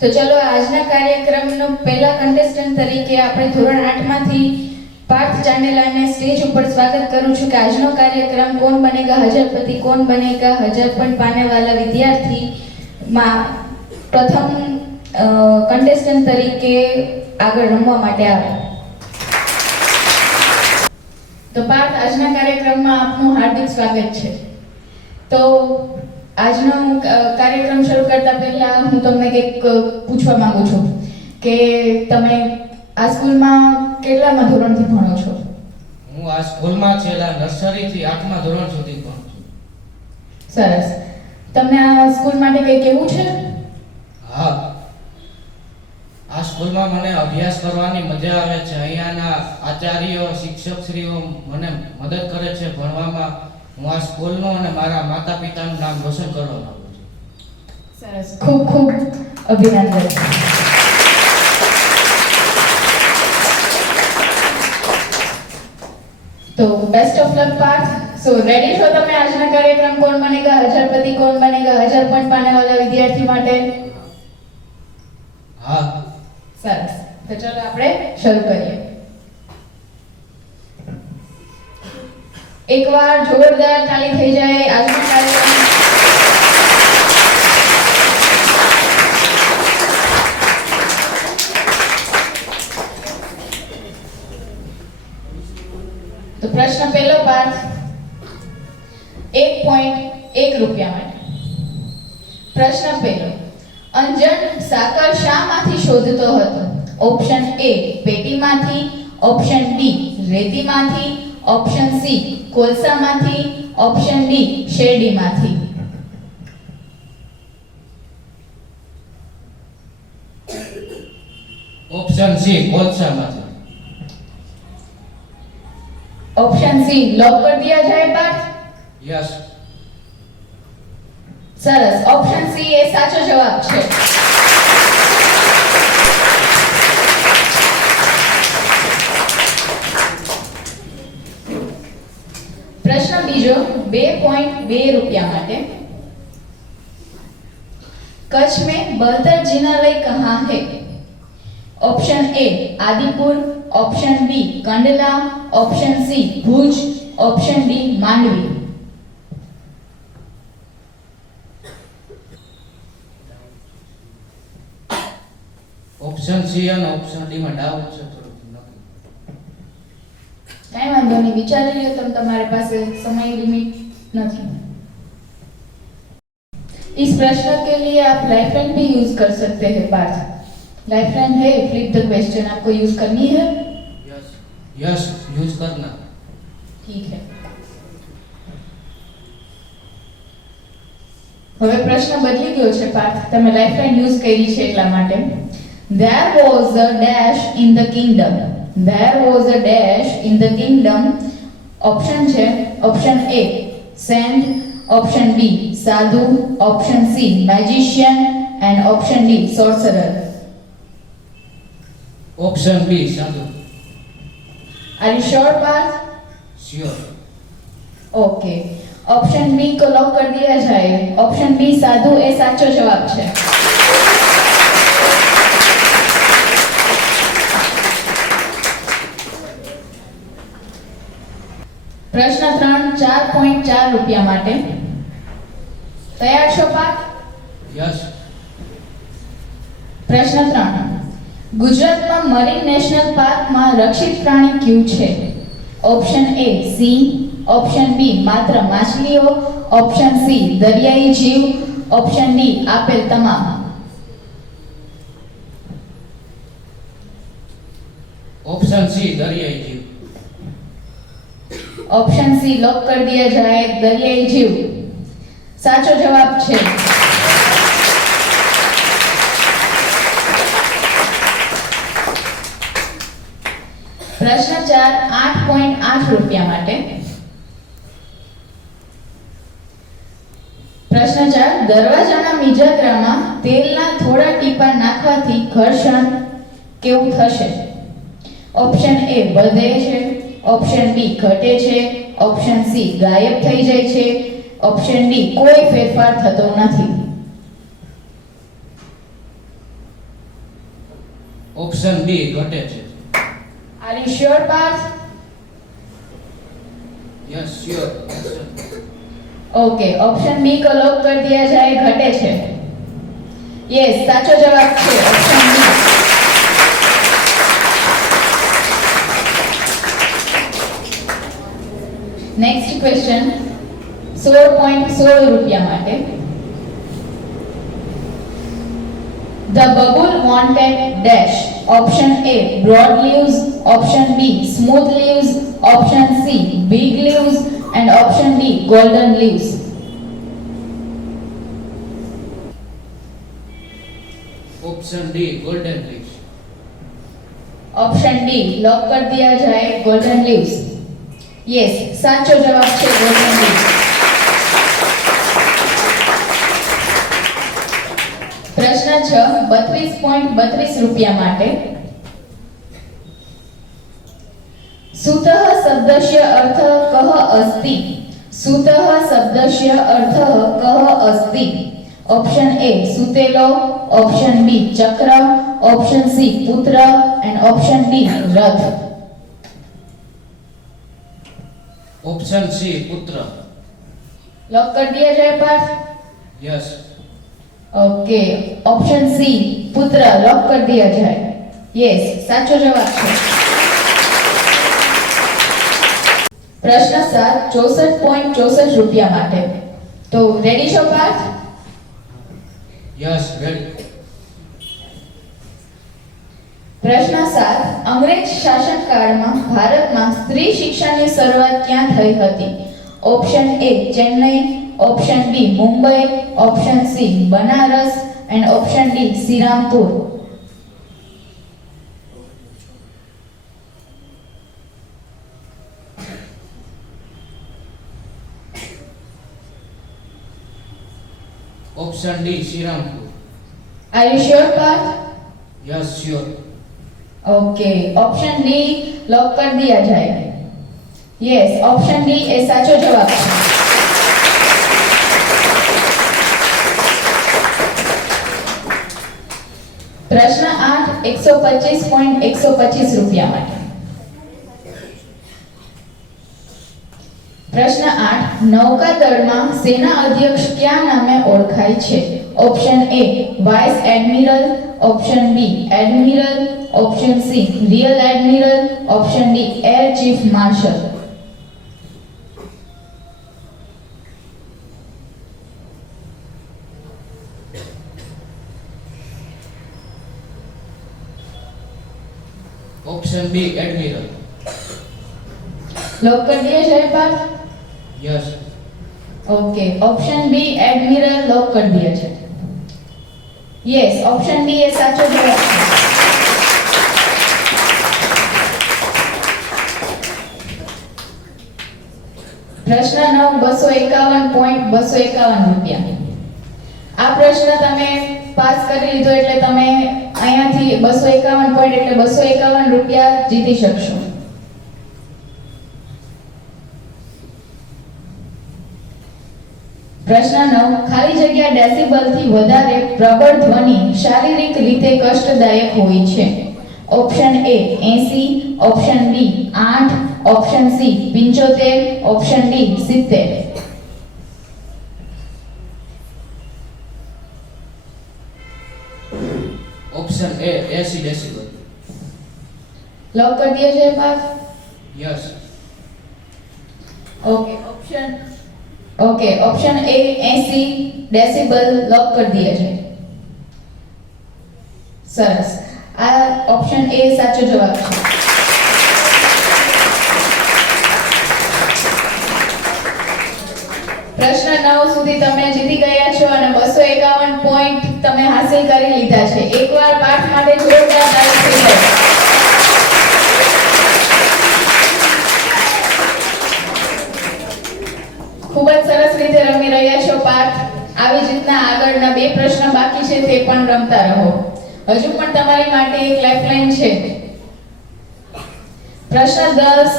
તો ચલો આજના કાર્યક્રમનો પહેલા કન્ટેસ્ટન્ટ તરીકે આપણે ધોરણ 8 માંથી પાર્થ ચાંદેલાને સ્ટેજ ઉપર સ્વાગત કરું છું કે આજનો કાર્યક્રમ કોણ બનેગા હજારપતિ કોણ બનેગા હજારપન પાને વાલા વિદ્યાર્થી માં પ્રથમ કન્ટેસ્ટન્ટ તરીકે આગળ રમવા માટે આવે. તો પાર્થ, આજના કાર્યક્રમમાં આપનું હાર્દિક સ્વાગત છે. તો આજનો કાર્યક્રમ શરૂ કરતા પહેલા હું તમને કંઈક પૂછવા માંગુ છું કે તમે આ સ્કૂલમાં કેટલામા ધોરણથી ભણો છો? હું આ સ્કૂલમાં છેલ્લા નર્સરી થી 8મા ધોરણ સુધી ભણું છું. સરસ. તમને આ સ્કૂલ માટે કંઈ કહેવું છે? હા, આ સ્કૂલમાં મને અભ્યાસ કરવાની મજા આવે છે. અહીંયાના આચાર્યો, શિક્ષકશ્રીઓ મને મદદ કરે છે ભણવામાં. હું આ સ્કૂલનું અને મારા માતા પિતાનું નામ રોશન કરવા માંગુ છું. સરસ, ખૂબ ખૂબ અભિનંદન. તો best of luck Parth. So ready છો તમે આજના કાર્યક્રમ કોણ બનેગા હજારપતિ કોણ બનેગા હજારપન પાને વાલા વિદ્યાર્થી માટે? હા. સરસ. તો ચલો આપણે શરૂ કરીએ. એકવાર જોરદાર તાળી થઈ જાય આજનો કાર્યક્રમ. તો પ્રશ્ન પહેલો પાર્થ, 1.1 રૂપિયા માટે. પ્રશ્ન પહેલો, અંજન સાકર શામાંથી શોધતો હતો? ઓપ્શન એ પેટીમાંથી, ઓપ્શન બી રેતીમાંથી, ઓપ્શન સી કોલસામાંથી, ઓપ્શન ડી શેરડીમાંથી. ઓપ્શન સી કોલસામાંથી. ऑप्शन सी लॉक कर दिया जाए पार्थ? યસ. सरस, ऑप्शन सी એ સાચો જવાબ છે. પ્રશ્ન બીજો 2.2 રૂપિયા માટે. कच्छ में बहतर जिनालय कहाँ है? Option A Adipur, option B Kandla, option C Bhuj, option D Mandvi. Option C અને ઓપ્શન ડી માં ડાઉટ છે થોડું નક્કી. કઈ વાંધો નહીં, વિચારી લ્યો તમે, તમારી પાસે समय लिमिट नहीं. इस प्रश्न के लिए आप लाइफलाइन भी यूज कर सकते हैं पार्थ. लाइफलाइन है, फ्लिप द क्वेश्चन आपको यूज करनी है. यस यस यूज करना. ठीक है. હવે પ્રશ્ન બદલી ગયો છે પાર્થ, તમે લાઇફલાઇન યુઝ કરી છે એટલા માટે. There was a dash in the kingdom. There was a dash in the kingdom. Option છે option A saint, option B સાધુ, option C magician and option D sorcerer. Option B સાધુ. Are you sure Parth? Sure. Okay, option B को lock कर दिया जाए. Option B साधु ए साचो जवाब છે. પ્રશ્ન 3 4.4 રૂપિયા માટે. તૈયાર છો પાર્થ? यस. પ્રશ્ન 3, ગુજરાતમાં મરીન નેશનલ પાર્કમાં રક્ષિત પ્રાણી કયું છે? ઓપ્શન એ સિંહ, ઓપ્શન બી માત્ર માછલીઓ, ઓપ્શન સી દરિયાઈ જીવ, ઓપ્શન ડી આપેલ તમામ. ऑप्शन सी दरियाई जीव. ऑप्शन सी लॉक कर दिया जाए. दरियाई जीव साचो जवाब છે. પ્રશ્ન 4 8.8 રૂપિયા માટે. પ્રશ્ન 4, દરવાજાના મિજાગરામાં તેલના થોડા ટીપા નાખવાથી ઘર્ષણ કેવું થશે? ઓપ્શન એ વધે છે, ઓપ્શન બી ઘટે છે, ઓપ્શન સી ગાયબ થઈ જાય છે, ઓપ્શન ડી કોઈ ફેરફાર થતો નથી. ઓપ્શન બી ઘટે છે. Are you sure Parth? Yes sure. Okay, option B को लॉक कर दिया जाए, घटे छे. यस, साचो जवाब छे ऑप्शन बी. नेक्स्ट क्वेश्चन 16.16 रुपया માટે. The bubble wanted dash. Option A broad leaves, option B smooth leaves, option C big leaves and option D golden leaves. Option D golden leaves. Option D lock कर दिया जाए, golden leaves. Yes, साचो जवाब છે golden leaves. प्रश्न 6 32.32 रुपया માટે. सुतः शब्दस्य अर्थ कः अस्ति? सुतः शब्दस्य अर्थ कः अस्ति? ऑप्शन ए सुतेलो, ऑप्शन बी चक्र, ऑप्शन सी पुत्र एंड ऑप्शन डी रथ. ઓપ્શન સી પુત્ર. लॉक कर दिया जाए Parth? Yes. Okay, option C पुत्र लॉक कर दिया जाए. यस, साचो जवाब है. प्रश्न 7 64.64 रुपया માટે. तो रेडी છો पार्थ? Yes ready. प्रश्न 7 अंग्रेज शासन काळમાં ભારતમાં સ્ત્રી શિક્ષણની શરૂઆત ક્યાં થઈ હતી? Option A Chennai, option B Mumbai, option C Banaras and option D Shrirampur. Option D Shrirampur. Are you sure Parth? Yes sure. Okay, option D lock कर दिया जाए. यस, ऑप्शन डी ए साचो जवाब है. प्रश्न 8 125.125 रुपया માટે. प्रश्न 8 નૌકાદળમાં સેના અધ્યક્ષ ક્યાં નામે ઓળખાય છે? Option A vice admiral, option B admiral, option C real admiral, option D air chief marshal. Option B admiral. Lock कर दिया जाए Parth? Yes. Okay, option B admiral lock कर दिया जाए. यस, ऑप्शन बी ये साचो जवाब है. प्रश्न 9 251.251 रुपया. આ પ્રશ્ન તમે પાસ કરી લીધો એટલે તમે અહીંયાથી 251 પોઈન્ટ એટલે 251 રૂપિયા જીતી શકશો. પ્રશ્ન 9 ખાલી જગ્યા ડેસિબલ થી વધારે પ્રબળ ધ્વનિ શારીરિક રીતે કષ્ટદાયક હોય છે. Option A 80, option B 8, option C 75, option D 70. Option A 80 decibel. Lock कर दिया जाए पास? Yes. Okay, option A 80 decibel lock कर दिया जाए. सरस, आ ऑप्शन ए साचो जवाब છે. પ્રશ્ન 9 સુધી તમે જીતી ગયા છો અને 251 પોઈન્ટ તમે હાંસલ કરી લીધા છે. એકવાર પાઠ માટે જોરદાર તાળી થઈ જાય. ખૂબ જ સરસ રીતે રમી રહ્યા છો પાઠ. આવી જ રીતના આગળના બે પ્રશ્ન બાકી છે તે પણ રમતા રહો. હજુ પણ તમારી માટે એક લાઇફલાઇન છે. પ્રશ્ન 10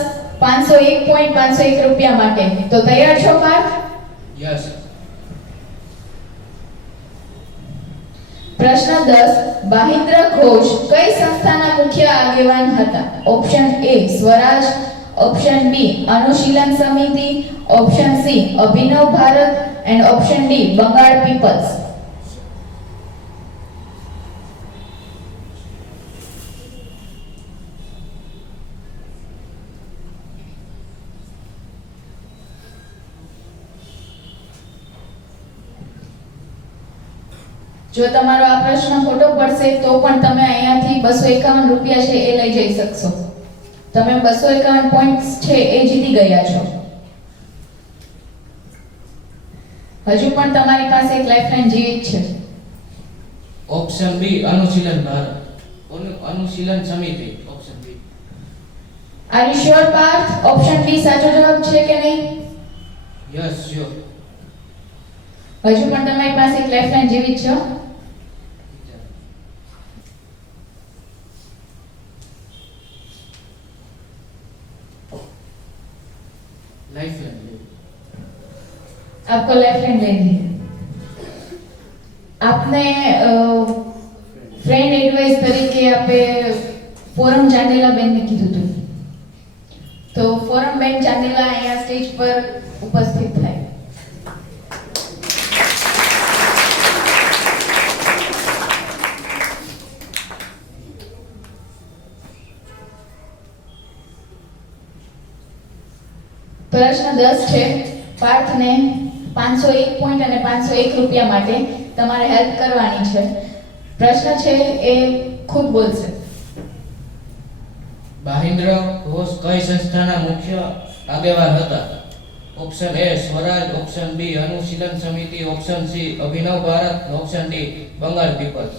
501.501 રૂપિયા માટે. તો તૈયાર છો પાર્થ? યસ. પ્રશ્ન 10 બાહિન્દ્ર ઘોષ કઈ સંસ્થાના મુખ્ય આગેવાન હતા? Option A Swaraj, option B Anushilan Samiti, option C Abhinav Bharat and option D Bengal people's. જો તમારો આ પ્રશ્ન ખોટો પડશે તો પણ તમે અહીંયાથી 251 રૂપિયા છે એ લઈ જઈ શકશો. તમે 251 પોઈન્ટ્સ છે એ જીતી ગયા છો. હજુ પણ તમારી પાસે એક લાઇફલાઇન જીવિત છે. Option B અનુશીલન Bharat, Anushilan Samiti. Option B. Are you sure Parth? Option B સાચો જવાબ છે કે નહીં? Yes sure. હજુ પણ તમારી પાસે એક લાઇફલાઇન જીવિત છે. લાઇફલાઇન. आपको लाइफलाइन लेनी है. आपने फ्रेंड एडवाइस तरीके आपे ફોરમ ચાંદેલા બેનને કીધું હતું. તો ફોરમ બેન ચાંદેલા અહીંયા સ્ટેજ પર ઉપસ્થિત થાય. પ્રશ્ન 10 છે. પાર્થને 501 પોઈન્ટ અને 501 રૂપિયા માટે તમારે હેલ્પ કરવાની છે. પ્રશ્ન છે એ ખુદ બોલશે. બાહિન્દ્ર ઘોષ કઈ સંસ્થાના મુખ્ય આગેવાન હતા? Option A Swaraj, option B Anushilan Samiti, option C Abhinav Bharat, option D Bengal people's.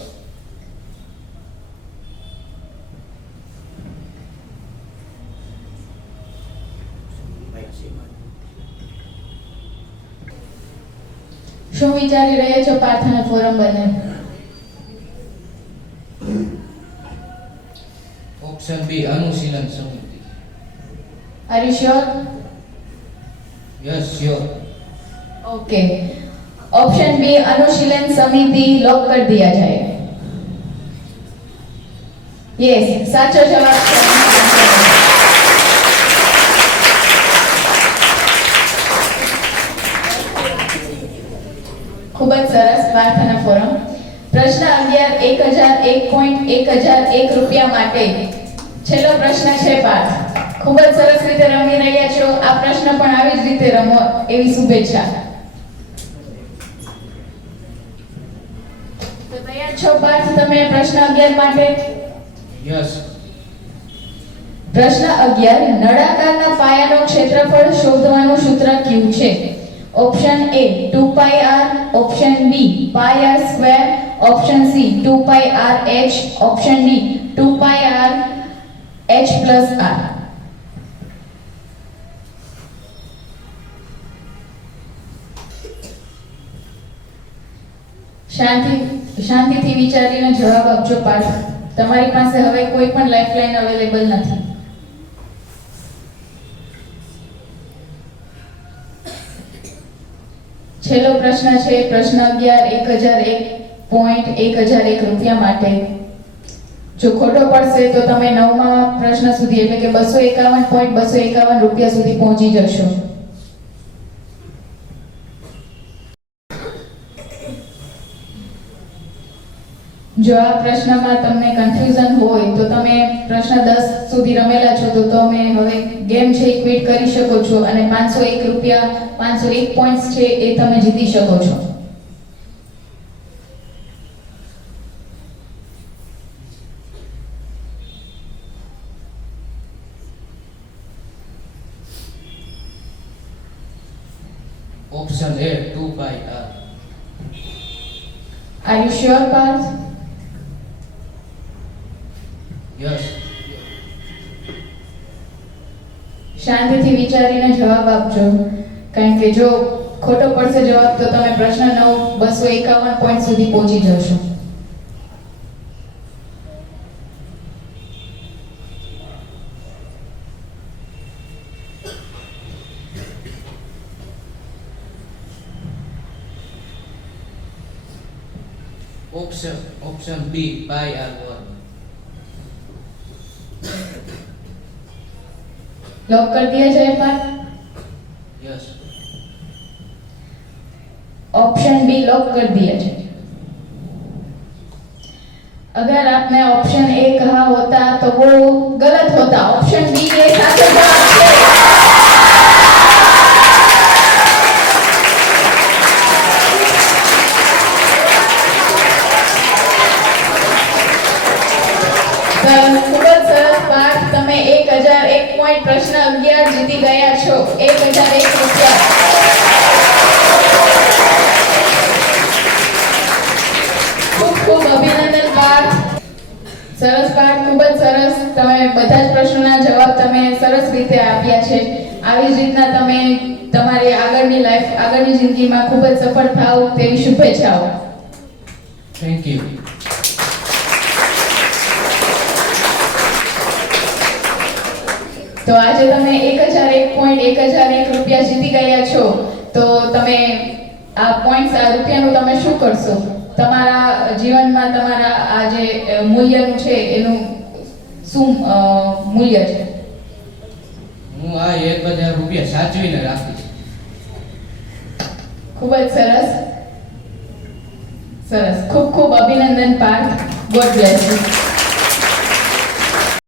શું વિચારી રહ્યા છો પાર્થ અને ફોરમ બંને? Option B Anushilan Samiti. Are you sure? Yes sure. Okay, option B Anushilan Samiti lock कर दिया जाए. यस, साचो जवाब છે. ખૂબ જ સરસ પાર્થ અને ફોરમ. પ્રશ્ન 11 1001.1001 રૂપિયા માટે છેલ્લો પ્રશ્ન છે પાર્થ. ખૂબ જ સરસ રીતે રમી રહ્યા છો. આ પ્રશ્ન પણ આવી જ રીતે રમો એવી શુભેચ્છા. તો તૈયાર છો પાર્થ તમે પ્રશ્ન 11 માટે? યસ. પ્રશ્ન 11 નળાકારના પાયાનો ક્ષેત્રફળ શોધવાનું સૂત્ર કયું છે? Option A 2πr, option B πr square, option C 2πrh, option D 2πr h plus r. શાંતિથી વિચારીને જવાબ આપજો પાર્થ. તમારી પાસે હવે કોઈ પણ લાઇફલાઇન અવેલેબલ નથી. છેલ્લો પ્રશ્ન છે પ્રશ્ન 11 1001.1001 રૂપિયા માટે. જો ખોટો પડશે તો તમે 9મા પ્રશ્ન સુધી એટલે કે 251.251 રૂપિયા સુધી પહોંચી જશો. જો આ પ્રશ્નમાં તમને કન્ફ્યુઝન હોય તો તમે પ્રશ્ન 10 સુધી રમેલા છો તો તમે હવે ગેમ છે એ ક્વિટ કરી શકો છો અને 501 રૂપિયા 501 પોઈન્ટ્સ છે એ તમે જીતી શકો છો. Option A 2πr. Are you sure Parth? Yes. શાંતિથી વિચારીને જવાબ આપજો કારણ કે જો ખોટો પડશે જવાબ તો તમે પ્રશ્ન 9 251 પોઈન્ટ સુધી પહોંચી જશો. ઓપ્શન બી પાઈ આર વર્ગ. लॉक कर दिया जाए Parth? Yes. Option B lock कर दिया जाए। अगर आपने ऑप्शन ए कहा होता तो वो गलत होता। ऑप्शन बी ये साचो जवाब है। ખૂબ જ સરસ પાઠ. તમે 1001 પોઈન્ટ પ્રશ્ન 11 જીતી ગયા છો. 1001 રૂપિયા. ખૂબ ખૂબ અભિનંદન પાર્થ. સરસ પાર્થ, ખૂબ જ સરસ. તમે બધા જ પ્રશ્નોના જવાબ તમે સરસ રીતે આપ્યા છે. આવી જ રીતના તમે તમારી આગળની લાઈફ, આગળની જિંદગીમાં ખૂબ જ સફળ થાઓ તેવી શુભેચ્છાઓ. Thank you. તો આજે તમે 1001 રૂપિયા જીતી ગયા છો. તો તમે આ પોઈન્ટ્સ, આ રૂપિયાનું તમે શું કરશો? તમારા જીવનમાં તમારા આ જે મૂલ્યનું છે એનું શું મૂલ્ય છે? હું આ 1000 રૂપિયા સાચવીને રાખીશ. ખૂબ જ સરસ. સરસ. ખૂબ ખૂબ અભિનંદન પાર્થ. God bless you.